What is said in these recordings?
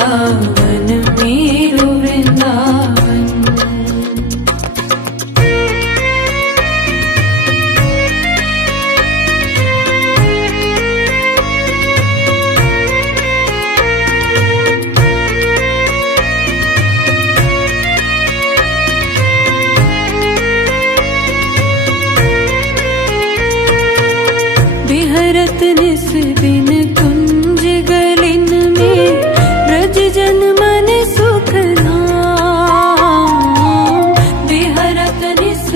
वृंदावन मेरो वृंदावन। बिहरत निस दिन कुंज गलिन में ब्रज जन मन सुख धाम। बिहरत निस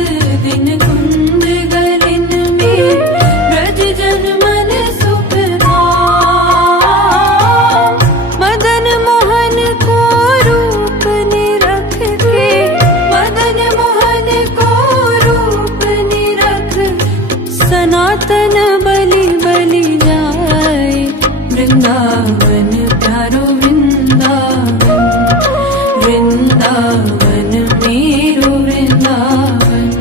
दिन कुंज गलिन में ब्रज जन मन सुख धाम। मदन मोहन को रूप निरख के, मदन मोहन को रूप निरख सनातन बलि बलि जाए। वृंदावन प्यारो वृंदावन, वृंदावन मेरो वृंदावन।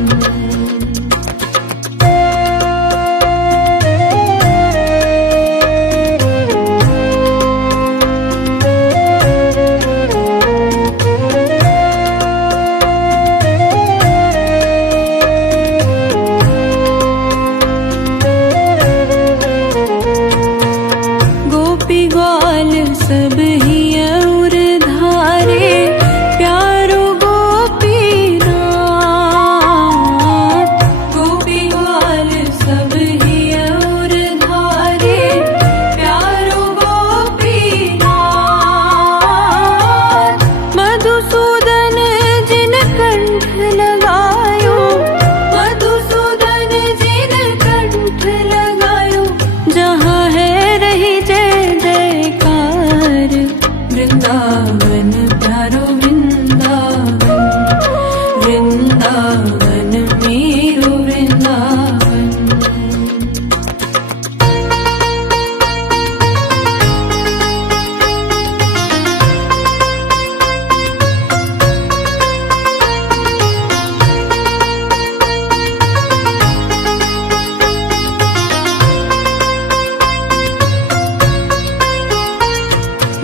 गोपी ग्वाल सब ही और धारे, प्यारो गोपी नाथ। गोपी ग्वाल सब ही और धारे, प्यारो गोपी नाथ। मधुसूदन जिन कंठ लगायो, मधुसूदन जिन कंठ लगायो। जहाँ है रही जय जयकार। वृंदावन प्यारो वृंदावन, वृंदावन मेरो वृंदावन।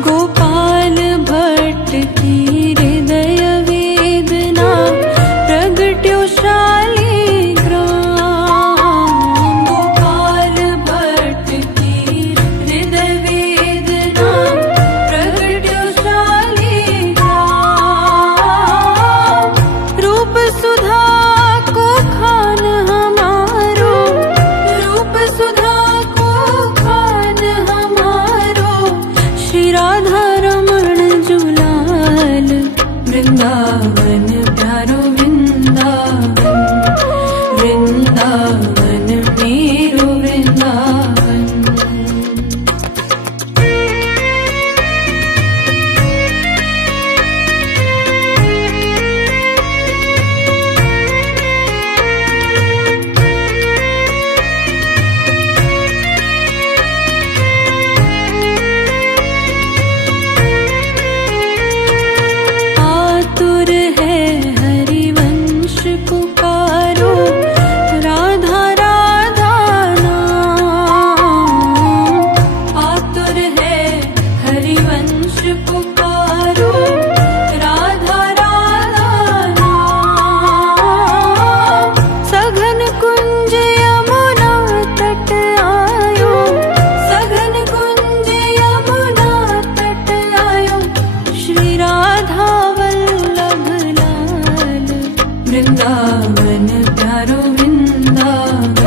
गोपाल भट्ट की हृदय वेदना प्रगट्यो शालिग्राम। गोपाल भट्ट की हृदय वेदना प्रगट्यो शालिग्राम। रूप सुधा को खान हमारो, रूप सुधा को खान हमारो। श्री राधा रमण जुलाल। वृंदावन प्यारो वृंदावन, वृंदावन मेरो वृंदावन। आतुर है हरिवंश पुकारो, राधा राधा नाम। आतुर है हरिवंश पुकारो, राधा राधा नाम। सघन कुंज यमुना तट आयो, सघन कुंज यमुना तट आयो। श्री राधा वल्लभ लाल। वृंदावन प्यारो वृंदावन,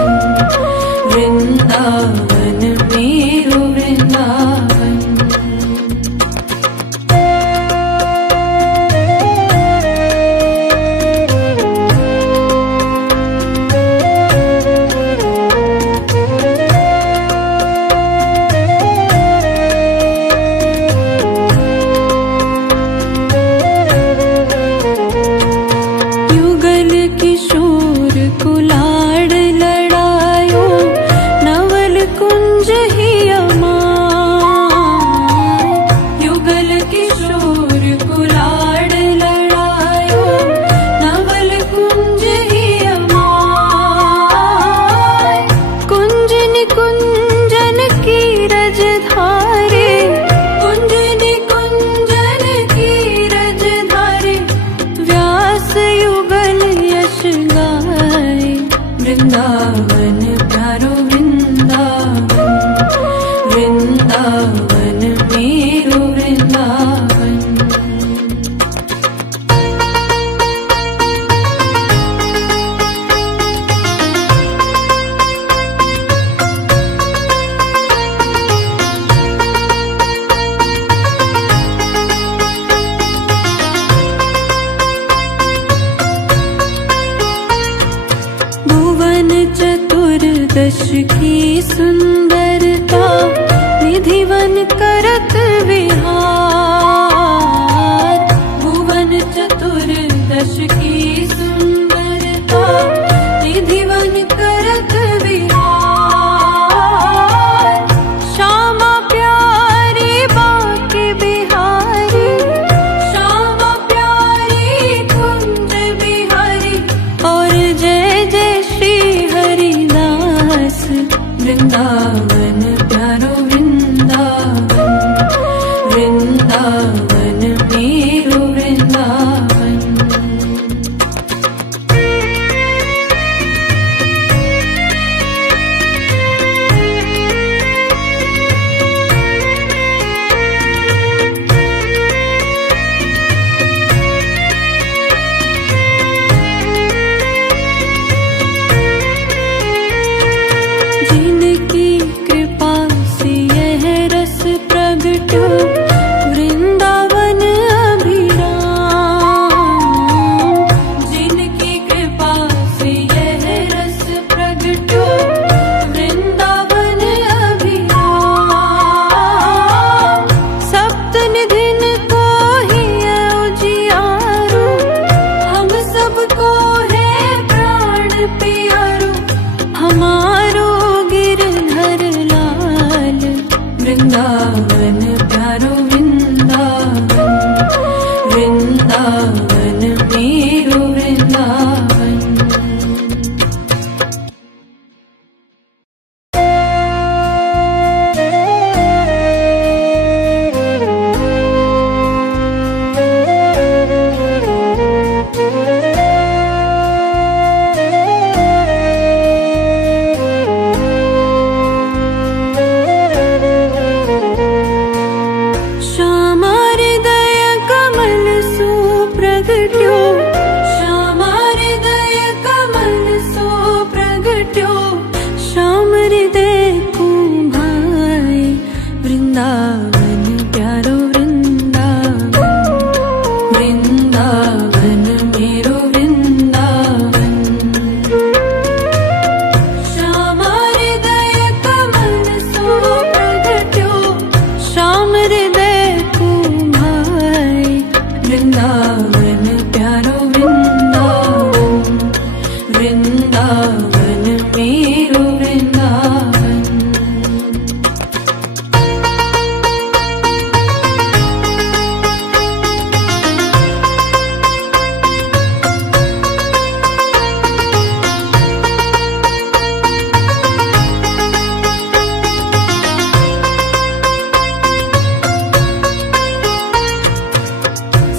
वृंदावन मेरो वृंदावन। युगल किशोर कुलाड़ लड़ायो, नवल कुंज ही अमाय। युगल किशोर कुलाड़ लड़ायो, नवल कुंज ही अमाय। कुंज निकुंजन की रज धारे, कुंज निकुंजन दश की सुंदरता निधिवन करत विहार। भुवन चतुर्दश की सुंदरता निधिवन करत विहार। श्यामा प्यारी बाके बिहारी, श्यामा प्यारी कुंज बिहारी। और जय जय श्री हरिदास वृंदावन प्यारो वृंदावन। वृंदावन मेरो वृंदावन। जिनकी कृपा से यह रस प्रगटो वृंदावन अभिराम। जिनकी कृपा से यह रस प्रगटो वृंदावन अभिराम। सप्त निधिन को ही उजियारो, हम सबको है प्राण प्यारो। हमारो गिरधर लाल वृंदावन प्यारो वृंदावन। वृंदावन मेरो वृंदावन। श्यामा हृदय कमल सुप्रगट्यो, श्यामा हृदय कमल सुप्रगट्यो। श्याम हृदय को भाई वृंदावन प्यारो वृंदावन। वृंदावन मेरो वृंदावन। श्यामा हृदय कमल सुप्रगट्यो, श्याम हृदय को भाई वृंदावन प्यारो वृंदावन। वृंदावन मेरो वृंदावन।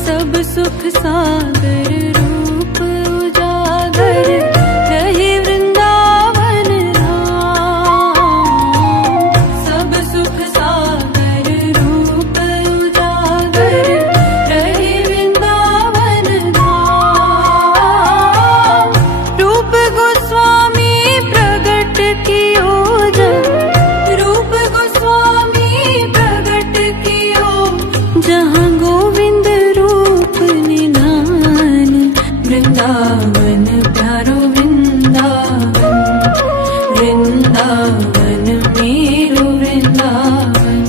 सब सुख सागर रूप उजागर रहे वृंदावन धाम। सब सुख सागर रूप उजागर रहे वृंदावन धाम। रूप गोस्वामी प्रगट कियो जब, रूप गोस्वामी प्रगट कियो जहाँ गोविंद रूप निधान। वृंदावन प्यारो वृंदावन। वृंदावन मेरो वृंदावन।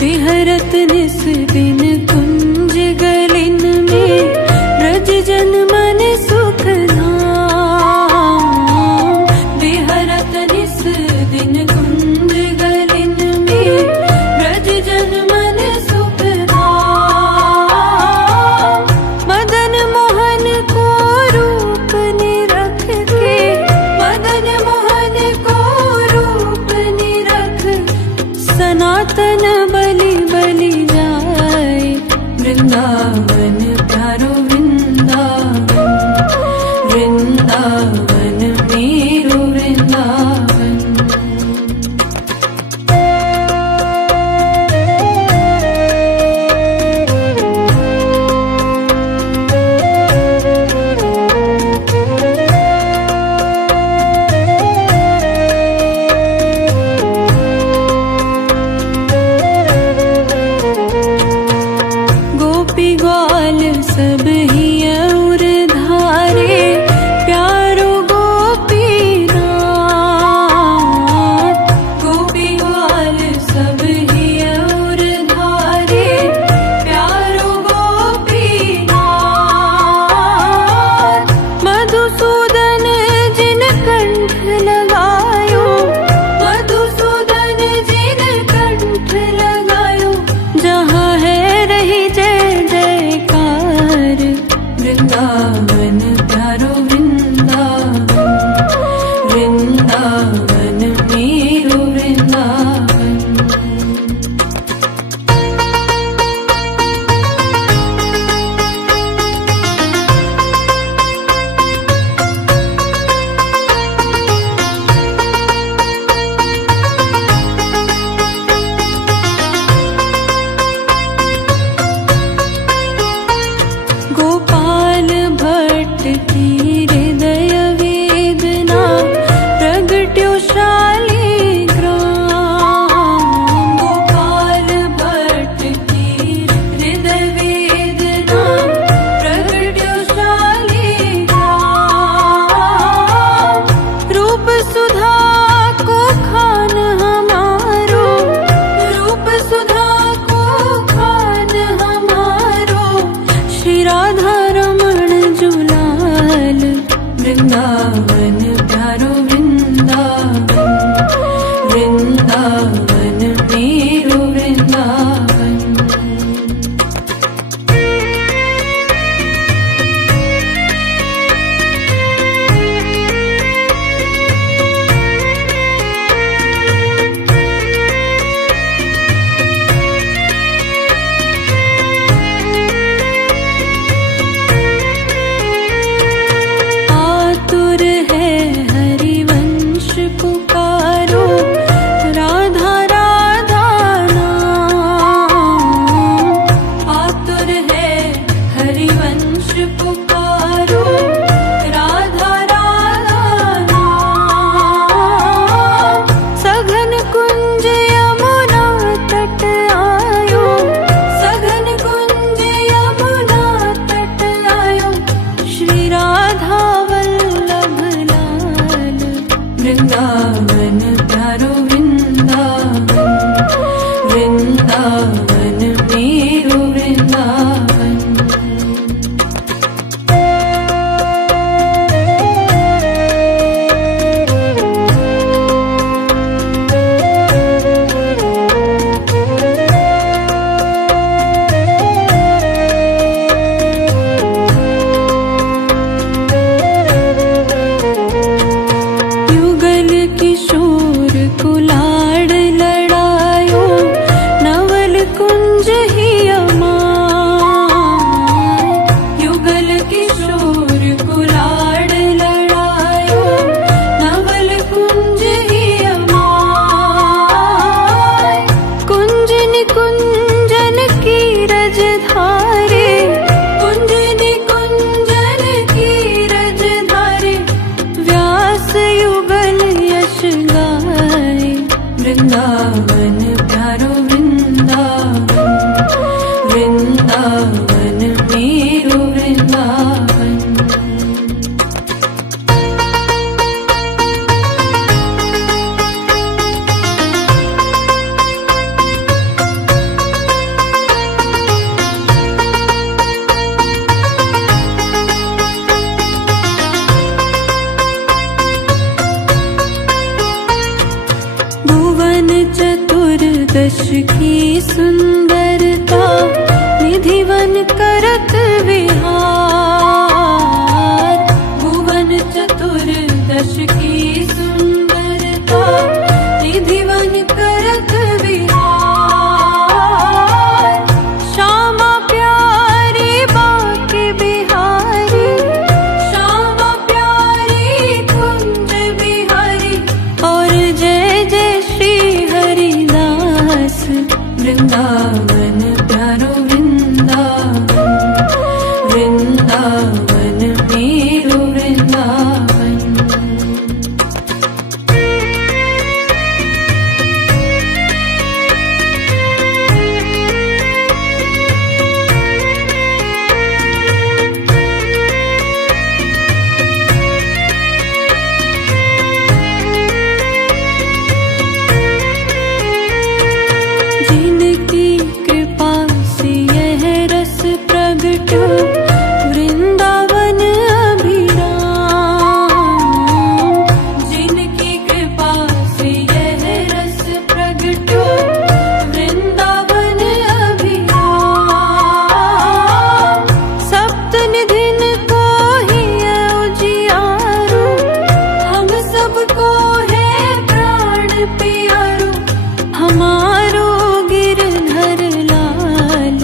बिहरत निस दिन कुंज गलिन में ब्रज जन मन सुख धाम। बिहरत निस दिन कुंज गलिन में ब्रज जन मन सुख धाम। मदन मोहन को रूप निरख के, मदन मोहन को रूप निरख सनातन बलि बलि जाए। वृंदावन प्यारो वृंदावन। वृंदावन मेरो वृंदावन। वृंदावन प्यारो वृंदावन, वृंदावन मेरो वृंदावन। भुवन चतुर्दश की सुंदरता, निधिवन करत विहार। भुवन चतुर्दश की सुंदरता, निधिवन करत विहार। श्यामा प्यारी बाके बिहारी, श्यामा प्यारी कुंज बिहारी। और जय जय श्री हरिदास, वृंदावन प्यारो वृंदावन, वृंदावन मेरो वृंदावन। जिनकी कृपा से यह रस प्रगटो, वृंदावन अभिराम। जिनकी कृपा से यह रस प्रगटो, वृंदावन अभिराम। सप्तनिधिन को ही उजियारो, हम सबको है प्राण प्यारो। हमारो गिरधर लाल,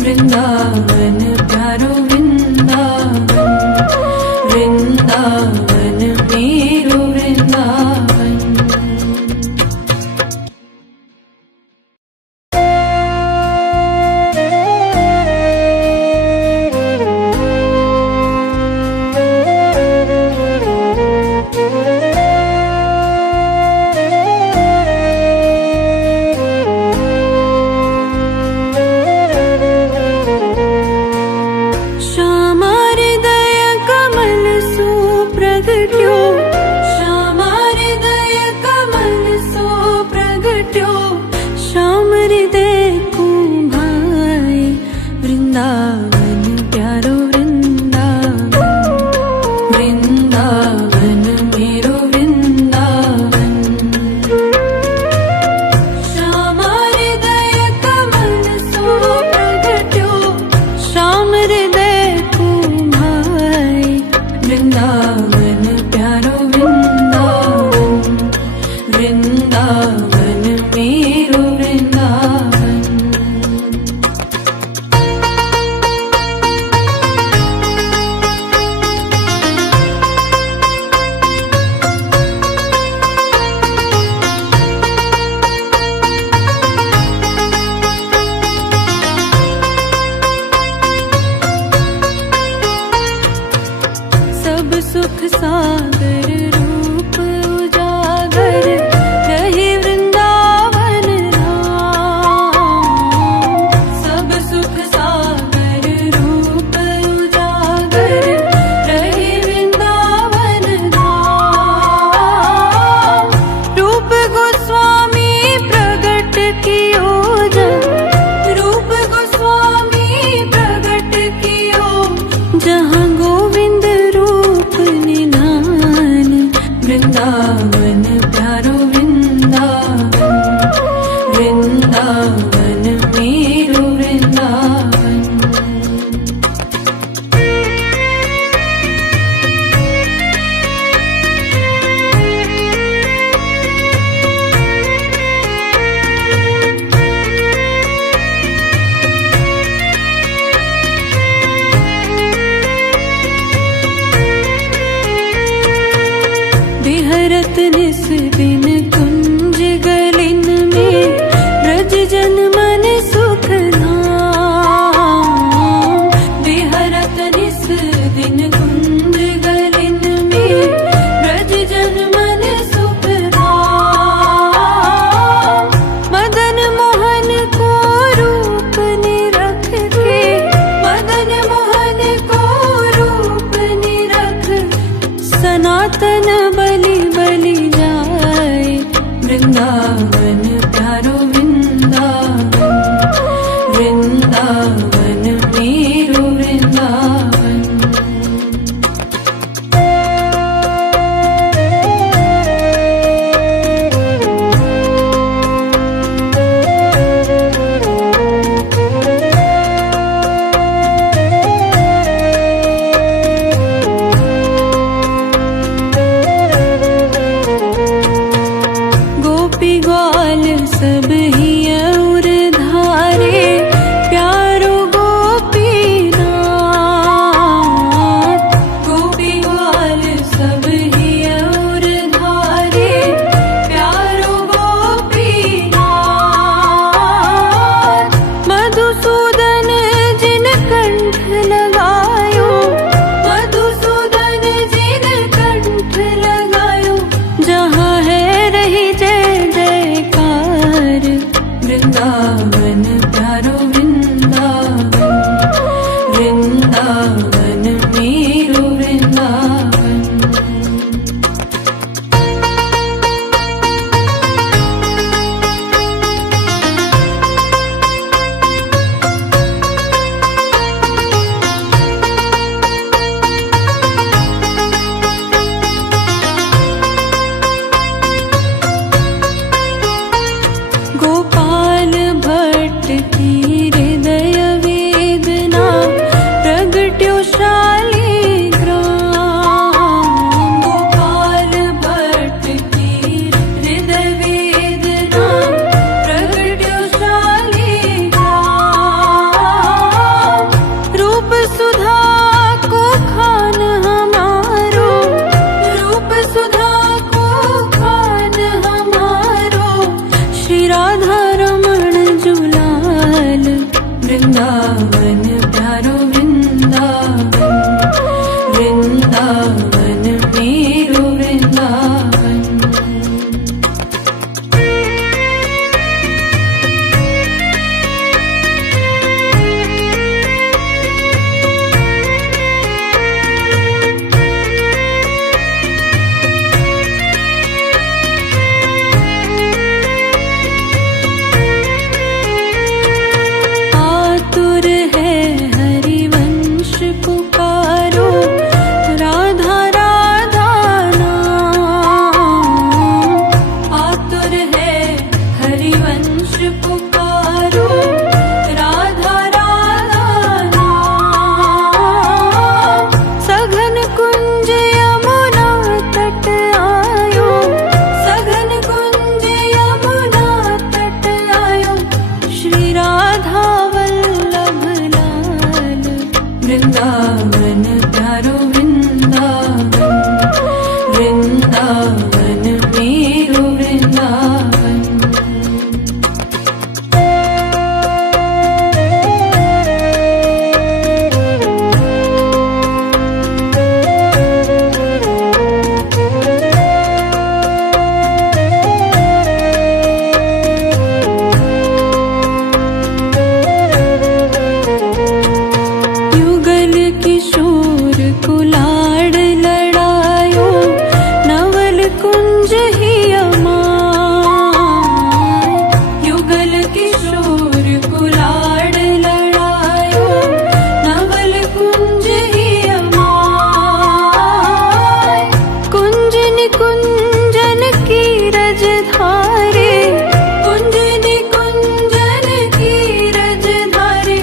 वृंदावन प्यारो वृंदावन, वृंदावन मेरो वृंदावन। श्यामा हृदय कमल सुप्रगट्यो, श्यामा हृदय कमल सुप्रगट्यो। श्याम हृदय को भाई, वृंदावन प्यारो वृंदावन, वृंदावन मेरो वृंदावन। श्यामा हृदय कमल सुप्रगट्यो, श्याम हृदय को भाई, वृंदावन प्यारो वृंदावन, वृंदावन मेरो वृंदावन। सब सुख सागर रूप उजागर, रहे वृंदावन वृंदावन प्यारो वृंदावन, वृंदावन मेरो वृंदावन। गोपी ग्वाल सब ही और धारे, प्यारो गोपीनाथ। गोपी ग्वाल सब ही और धारे, प्यारो गोपीनाथ। मधुसूदन जिन कंठ लगायो, मधुसूदन जिन कंठ लगायो, जहाँ है रही जय जयकार। वृंदावन प्यारो वृंदावन, वृंदावन मेरो वृंदावन। गोपाल भट्ट की हृदय वेदना, प्रगट्यो शालिग्राम। गोपाल भट्ट की हृदय वेदना, प्रगट्यो शालिग्राम। रूप सुधा को खान हमारो, रूप सुधा को खान हमारो, श्री राधा रमण जुलाल। वृंदावन प्यारो वृंदावन, वृंदावन मेरो वृंदावन। आतुर है हरिवंश पुकारो, राधा राधा नाम। आतुर है हरिवंश पुकारो, राधा राधा नाम। सघन कुंज यमुना तट आयो, सघन कुंज यमुना तट आयो, श्री राधा वल्लभ लाल। वृंदावन प्यारो वृंदावन, वृंदावन मेरो वृंदावन। युगल किशोर कुलाड़ लड़ायो, नवल कुंज ही अमाय। युगल किशोर कुलाड़ लड़ायो, नवल कुंज ही अमाय। कुंज निकुंजन की रज धारे, कुंज निकुंजन की रज धारे,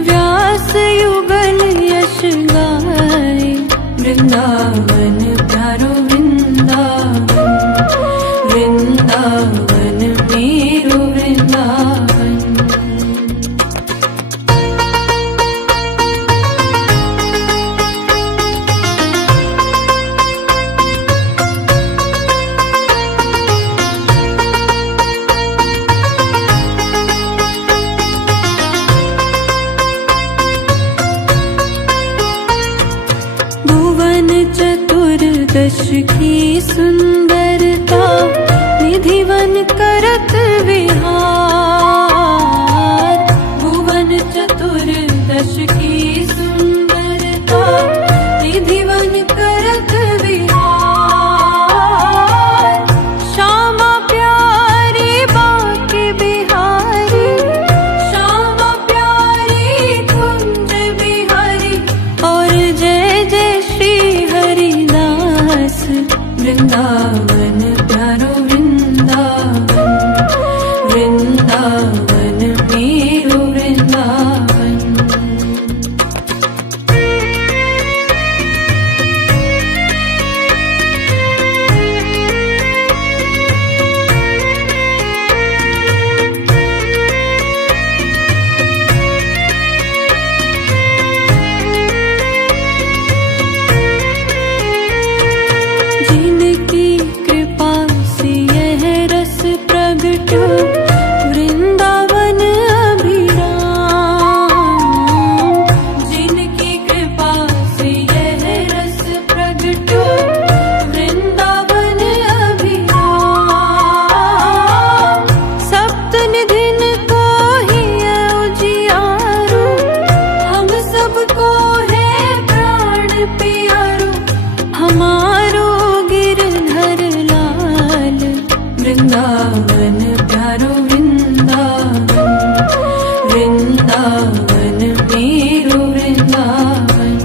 व्यास युगल यश गाए। वृंदावन प्यारो वृंदावन, वृंदावन मेरो वृंदावन। भुवन चतुर्दश की सुंदरता, निधिवन करत विहार। भुवन चतुर्दश की सुंदरता, निधिवन करत विहार। श्यामा प्यार वृंदावन मेरो वृंदावन।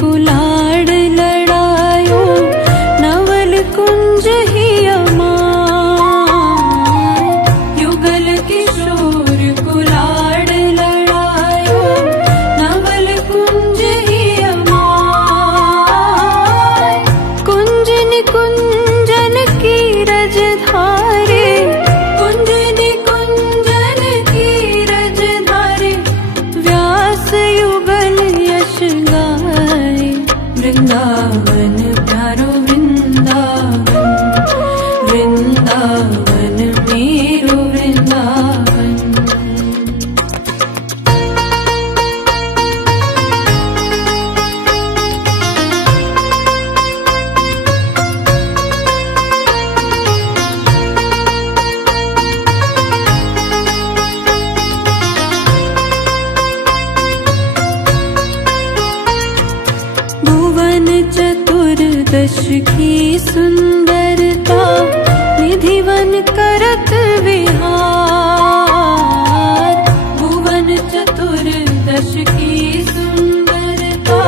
कुलाड़ लड़ायो नवल कुंज ही अमाय। युगल किशोर कुलाड़ लड़ायो नवल कुंज ही अमाय। कुंज निकुंजन की रजधारे कुंज निकुंजन की रजधारे व्यास युगल यश गाए। वृंदावन प्यारो वृंदावन वृंदावन मेरो वृंदावन। भुवन चतुर्दश की सुंदरता निधिवन करत विहार। भुवन चतुर्दश की सुंदरता